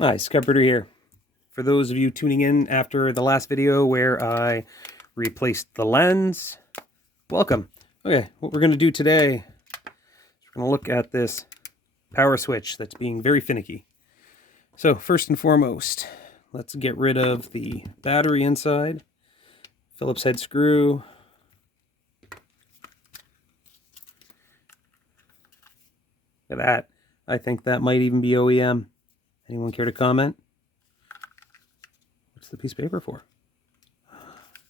Hi, Scupperter here. For those of you tuning in after the last video where I replaced the lens, welcome. Okay, what we're going to do today is we're going to look at this power switch that's being very finicky. So first and foremost, let's get rid of the battery inside, Phillips head screw, look at that. I think that might even be OEM. Anyone care to comment? What's the piece of paper for?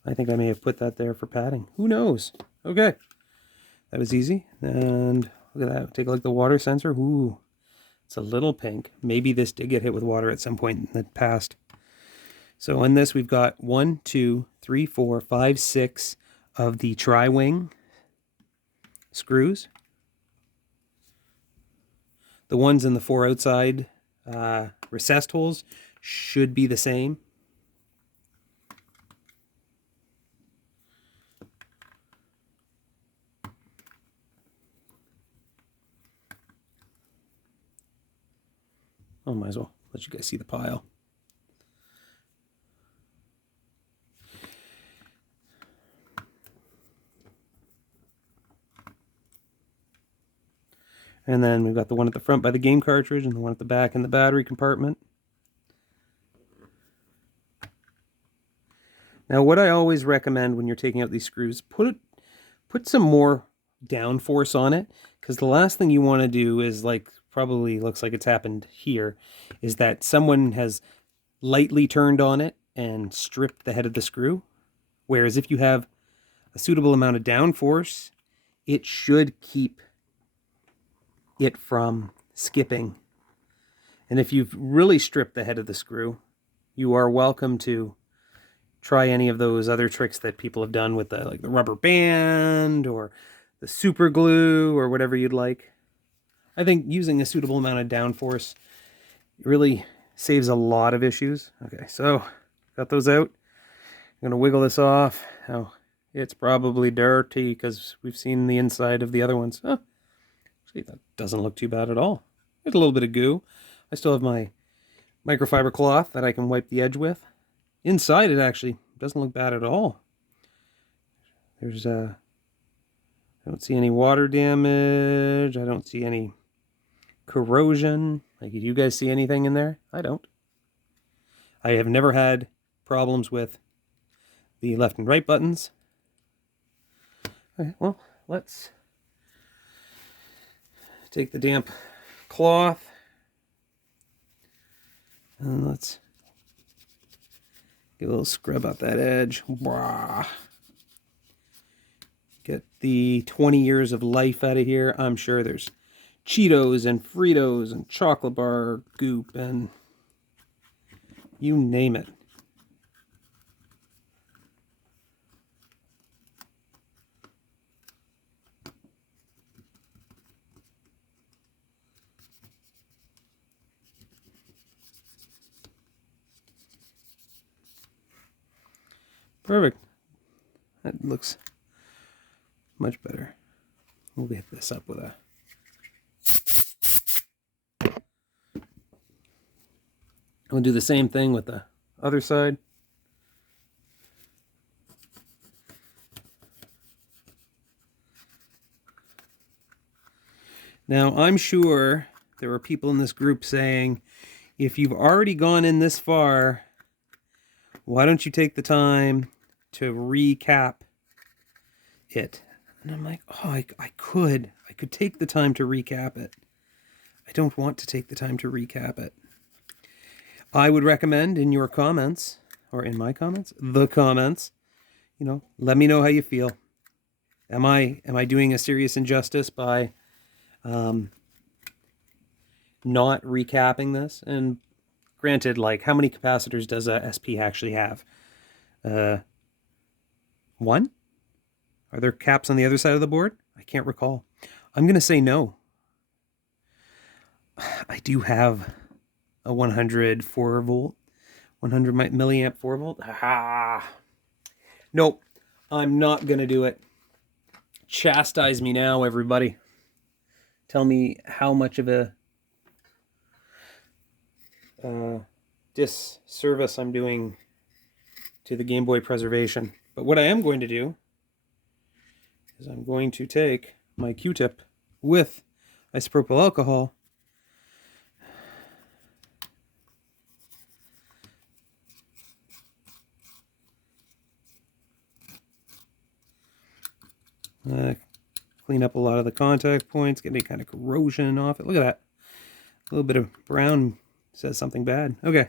I think I may have put that there for padding. Who knows? Okay. That was easy. And look at that. Take a look at the water sensor. Ooh, it's a little pink. Maybe this did get hit with water at some point in the past. So in this, we've got 1, 2, 3, 4, 5, 6 of the tri-wing screws. The ones in the 4 outside recessed holes should be the same. Oh, might as well let you guys see the pile. And then we've got the one at the front by the game cartridge and the one at the back in the battery compartment. Now, what I always recommend when you're taking out these screws, put some more downforce on it, because the last thing you want to do is, like, probably looks like it's happened here, is that someone has lightly turned on it and stripped the head of the screw. Whereas if you have a suitable amount of downforce, it should keep it from skipping. And if you've really stripped the head of the screw, you are welcome to try any of those other tricks that people have done with the rubber band or the super glue or whatever you'd like. I think using a suitable amount of downforce really saves a lot of issues. Okay, so got those out. I'm going to wiggle this off. Oh, it's probably dirty because we've seen the inside of the other ones. Oh, see, that doesn't look too bad at all. There's a little bit of goo. I still have my microfiber cloth that I can wipe the edge with. Inside it actually doesn't look bad at all. There's I don't see any water damage. I don't see any corrosion. Like, do you guys see anything in there? I don't. I have never had problems with the left and right buttons. Okay, well, let's take the damp cloth and let's give a little scrub out that edge. Get the 20 years of life out of here. I'm sure there's Cheetos and Fritos and chocolate bar goop and you name it. Perfect. That looks much better. We'll hit this up with a We'll do the same thing with the other side. Now, I'm sure there are people in this group saying, if you've already gone in this far, why don't you take the time to recap it? And I'm like, oh, I could take the time to recap it. I don't want to take the time to recap it. I would recommend in your comments, or in my comments, the comments, let me know how you feel. Am I doing a serious injustice by not recapping this? And granted, like, how many capacitors does a SP actually have? 1? Are there caps on the other side of the board? I can't recall. I'm going to say no. I do have a 100 4-volt, 100 milliamp 4-volt. Nope, I'm not going to do it. Chastise me now, everybody. Tell me how much of a disservice I'm doing to the Game Boy preservation. But what I am going to do is I'm going to take my Q-tip with isopropyl alcohol clean up a lot of the contact points, get any kind of corrosion off it. Look at that. A little bit of brown says something bad. Okay.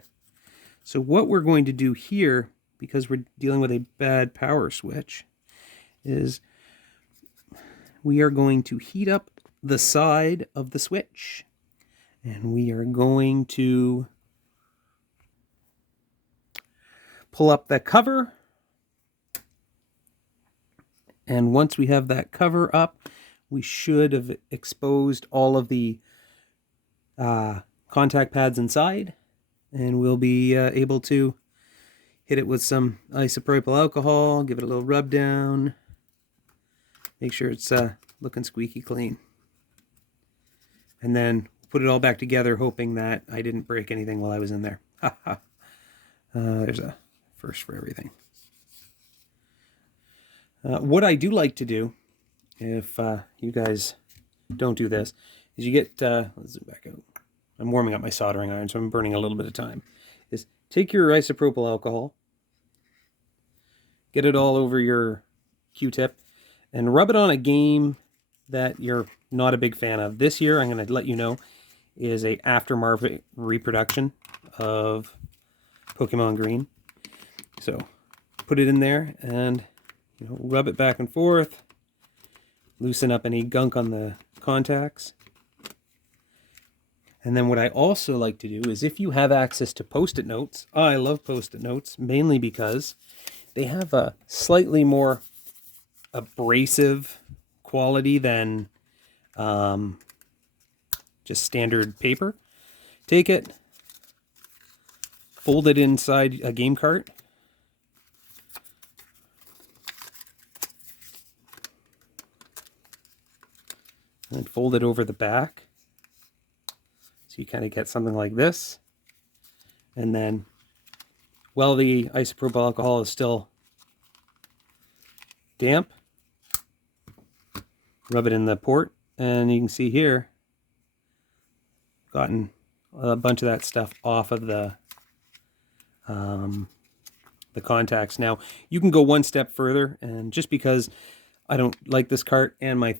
So what we're going to do here, because we're dealing with a bad power switch, is we are going to heat up the side of the switch. And we are going to pull up that cover. And once we have that cover up, we should have exposed all of the contact pads inside. And we'll be able to hit it with some isopropyl alcohol, give it a little rub down, make sure it's looking squeaky clean. And then put it all back together, hoping that I didn't break anything while I was in there. There's a first for everything. What I do like to do, if you guys don't do this, is you get, let's zoom back out. I'm warming up my soldering iron, so I'm burning a little bit of time. Is take your isopropyl alcohol, get it all over your Q-tip, and rub it on a game that you're not a big fan of. This year, I'm going to let you know, is a aftermarket reproduction of Pokemon Green. So put it in there and rub it back and forth, loosen up any gunk on the contacts. And then what I also like to do is, if you have access to Post-it notes, I love Post-it notes, mainly because they have a slightly more abrasive quality than just standard paper. Take it, fold it inside a game cart, and fold it over the back. So you kind of get something like this. And then, while the isopropyl alcohol is still damp, rub it in the port, and you can see here, gotten a bunch of that stuff off of the contacts. Now, you can go one step further, and just because I don't like this cart and my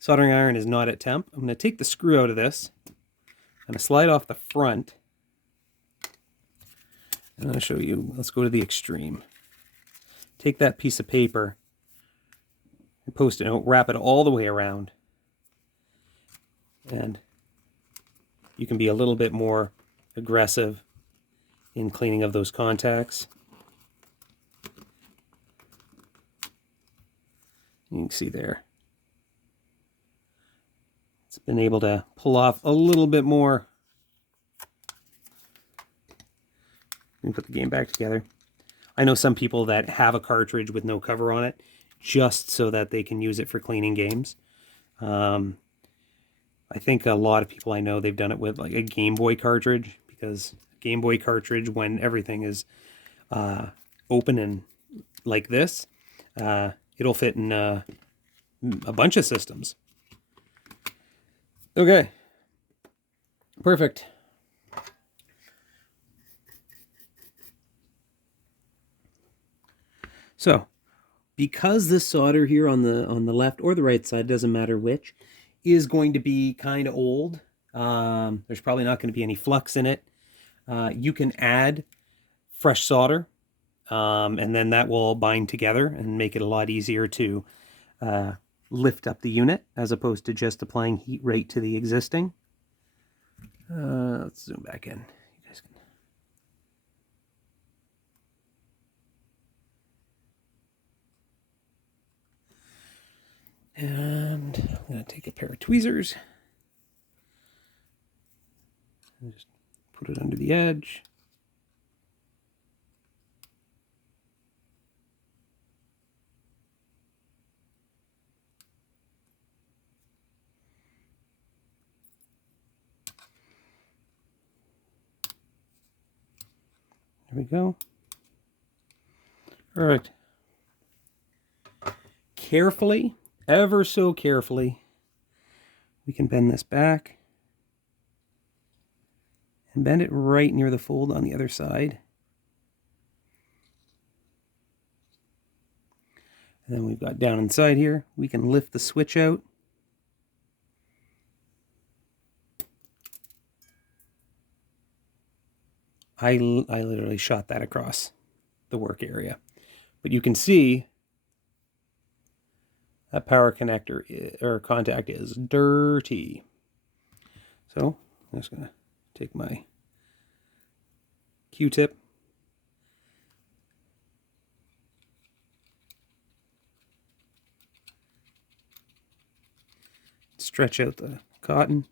soldering iron is not at temp, I'm going to take the screw out of this. I'm going to slide off the front. I'm going to show you. Let's go to the extreme. Take that piece of paper and Post-it note, wrap it all the way around. And you can be a little bit more aggressive in cleaning of those contacts. You can see there. It's been able to pull off a little bit more. Let me put the game back together. I know some people that have a cartridge with no cover on it just so that they can use it for cleaning games. I think a lot of people I know, they've done it with like a Game Boy cartridge, because Game Boy cartridge, when everything is open and like this, it'll fit in a bunch of systems. Okay, perfect. So, because this solder here on the left or the right side, doesn't matter which, is going to be kind of old, there's probably not going to be any flux in it. You can add fresh solder, and then that will bind together and make it a lot easier to lift up the unit, as opposed to just applying heat right to the existing. Let's zoom back in. You guys can... And I'm going to take a pair of tweezers and just put it under the edge. we go. All right. Carefully, ever so carefully, we can bend this back and bend it right near the fold on the other side. And then we've got down inside here, we can lift the switch out. I literally shot that across the work area. But you can see that power connector or contact is dirty. So I'm just going to take my Q-tip, stretch out the cotton,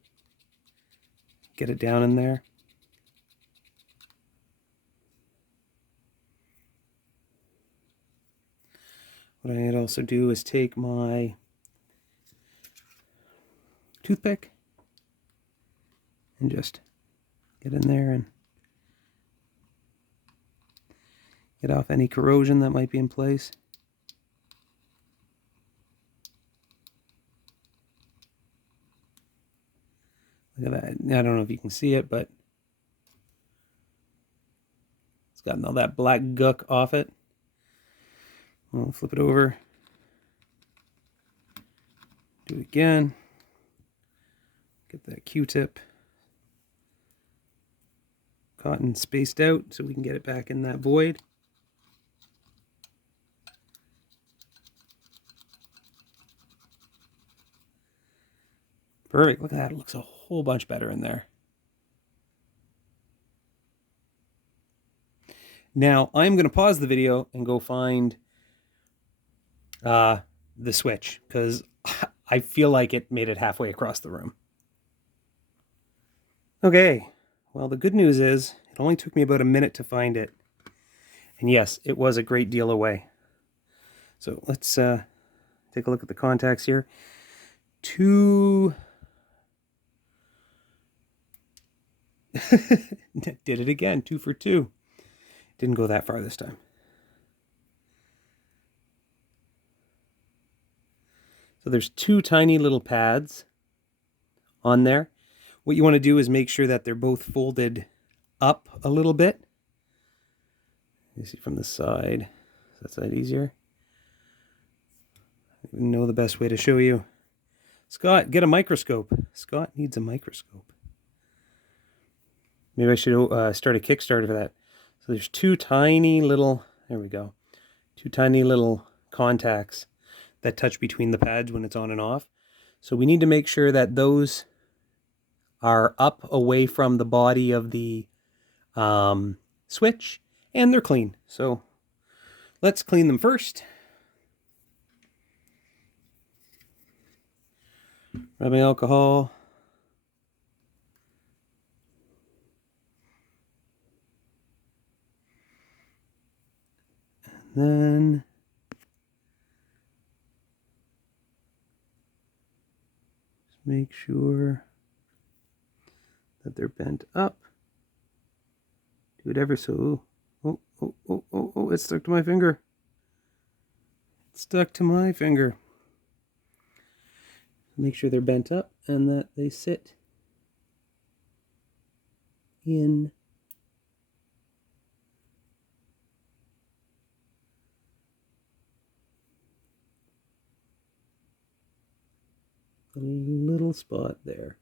get it down in there. What I'd also do is take my toothpick and just get in there and get off any corrosion that might be in place. Look at that. I don't know if you can see it, but it's gotten all that black guck off it. I'll flip it over. Do it again. Get that Q-tip cotton spaced out so we can get it back in that void. Perfect. Look at that. It looks a whole bunch better in there. Now, I'm going to pause the video and go find the switch, because I feel like it made it halfway across the room. Okay, well, the good news is it only took me about a minute to find it. And yes, it was a great deal away. So let's take a look at the contacts here. Did it again, 2 for 2. Didn't go that far this time. So there's 2 tiny little pads on there. What you want to do is make sure that they're both folded up a little bit. You see from the side. Is that side easier? I don't even know the best way to show you. Scott, get a microscope. Scott needs a microscope. Maybe I should start a Kickstarter for that. So there's 2 tiny little, there we go, 2 tiny little contacts that touch between the pads when it's on and off. So we need to make sure that those are up away from the body of the switch, and they're clean. So let's clean them first. Rubbing alcohol. And then just make sure that they're bent up. Do it ever so. Oh, it stuck to my finger. It stuck to my finger. Make sure they're bent up and that they sit in the little spot there.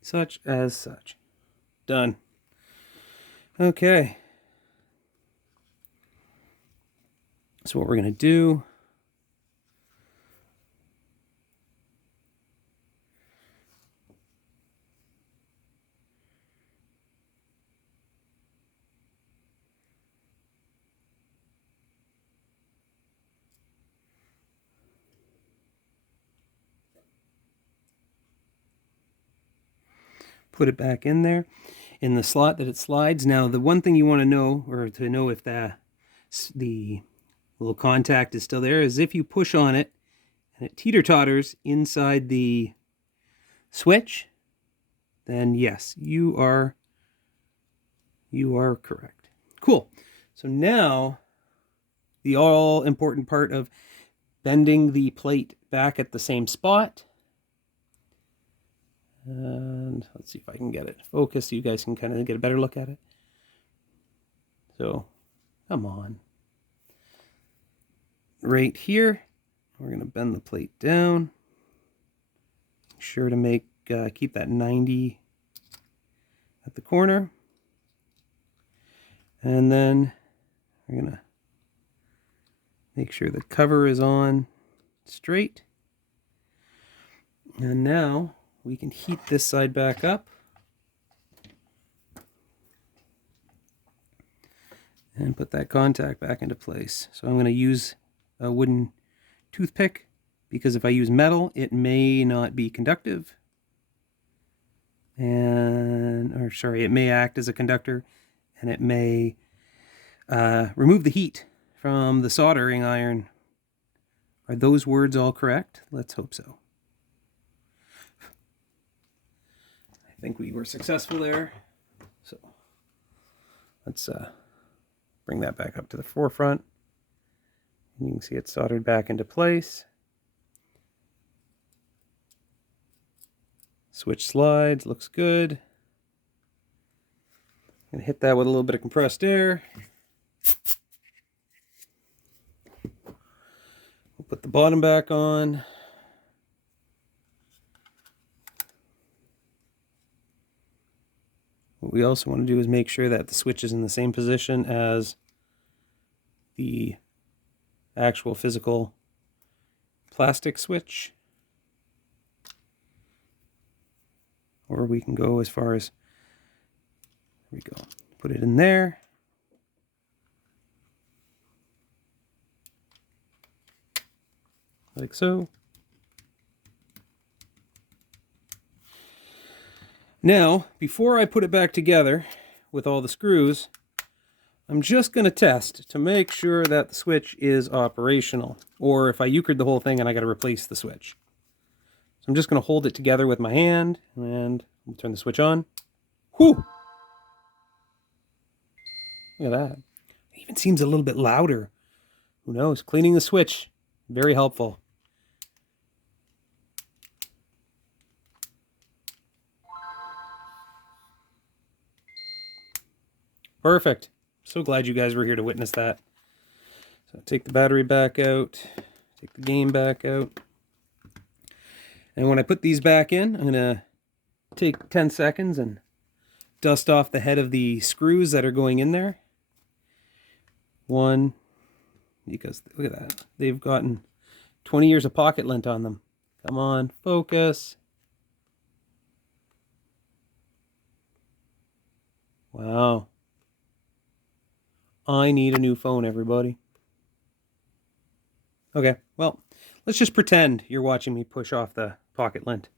Such as such. Done. Okay. So what we're going to do, put it back in there in the slot that it slides. Now, the one thing you want to know, or to know if the little contact is still there, is if you push on it and it teeter-totters inside the switch, then yes, you are correct. Cool. So now the all important part of bending the plate back at the same spot. And let's see if I can get it focused so you guys can kind of get a better look at it. So, come on. Right here, we're going to bend the plate down. Make sure to keep that 90 at the corner. And then we're going to make sure the cover is on straight. And now we can heat this side back up. And put that contact back into place. So I'm going to use a wooden toothpick because if I use metal, it may not be conductive. It may act as a conductor, and it may remove the heat from the soldering iron. Are those words all correct? Let's hope so. I think we were successful there. So let's bring that back up to the forefront. You can see it's soldered back into place. Switch slides, looks good. I'm gonna hit that with a little bit of compressed air. We'll put the bottom back on. What we also want to do is make sure that the switch is in the same position as the actual physical plastic switch. Or we can go as far as, there we go, put it in there. Like so. Now, before I put it back together with all the screws, I'm just going to test to make sure that the switch is operational. Or if I euchred the whole thing and I got to replace the switch. So I'm just going to hold it together with my hand and we'll turn the switch on. Whew! Look at that. It even seems a little bit louder. Who knows? Cleaning the switch, very helpful. Perfect. So glad you guys were here to witness that. So take the battery back out, take the game back out. And when I put these back in, I'm going to take 10 seconds and dust off the head of the screws that are going in there. One, because look at that. They've gotten 20 years of pocket lint on them. Come on, focus. Wow. I need a new phone, everybody. Okay, well, let's just pretend you're watching me push off the pocket lint.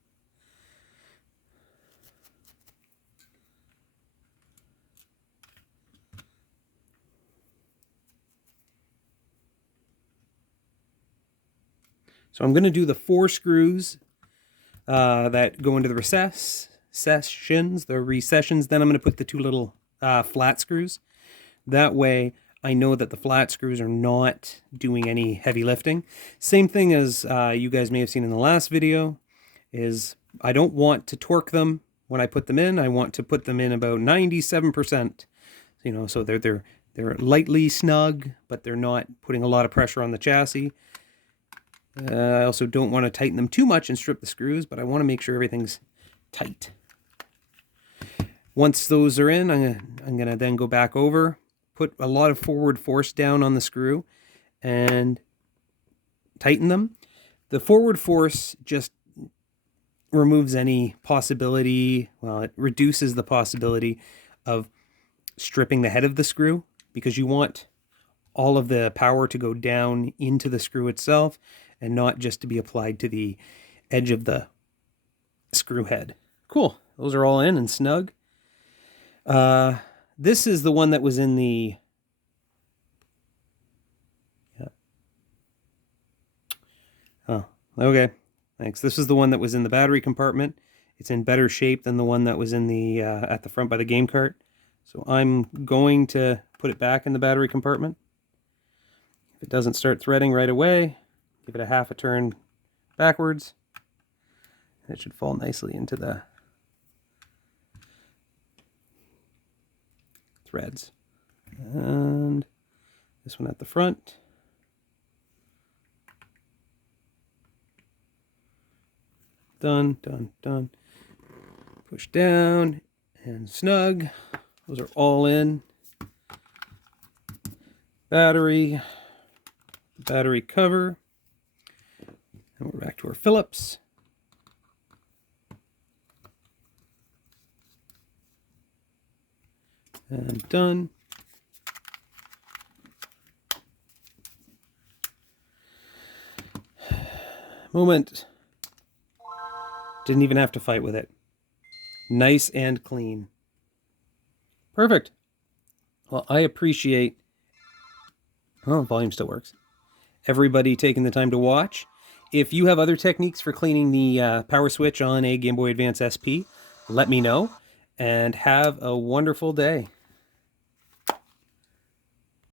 So I'm going to do the 4 screws that go into the recessions. Then I'm going to put the 2 little flat screws. That way I know that the flat screws are not doing any heavy lifting. Same thing as you guys may have seen in the last video, is I don't want to torque them when I put them in. I want to put them in about 97%. You know, so they're lightly snug, but they're not putting a lot of pressure on the chassis. I also don't want to tighten them too much and strip the screws, but I want to make sure everything's tight. Once those are in, I'm gonna then go back over, put a lot of forward force down on the screw and tighten them. The forward force just removes any possibility, well, it reduces the possibility of stripping the head of the screw, because you want all of the power to go down into the screw itself and not just to be applied to the edge of the screw head. Cool. Those are all in and snug. This is the one that was in the Okay, thanks. This is the one that was in the battery compartment. It's in better shape than the one that was in the at the front by the game cart. So I'm going to put it back in the battery compartment. If it doesn't start threading right away, give it a half a turn backwards. It should fall nicely into the threads. And this one at the front. Done, done, done. Push down and snug. Those are all in. Battery cover. And we're back to our Phillips. And done. Moment. Didn't even have to fight with it. Nice and clean. Perfect. Well, I appreciate... Oh, volume still works. Everybody taking the time to watch. If you have other techniques for cleaning the power switch on a Game Boy Advance SP, let me know. And have a wonderful day.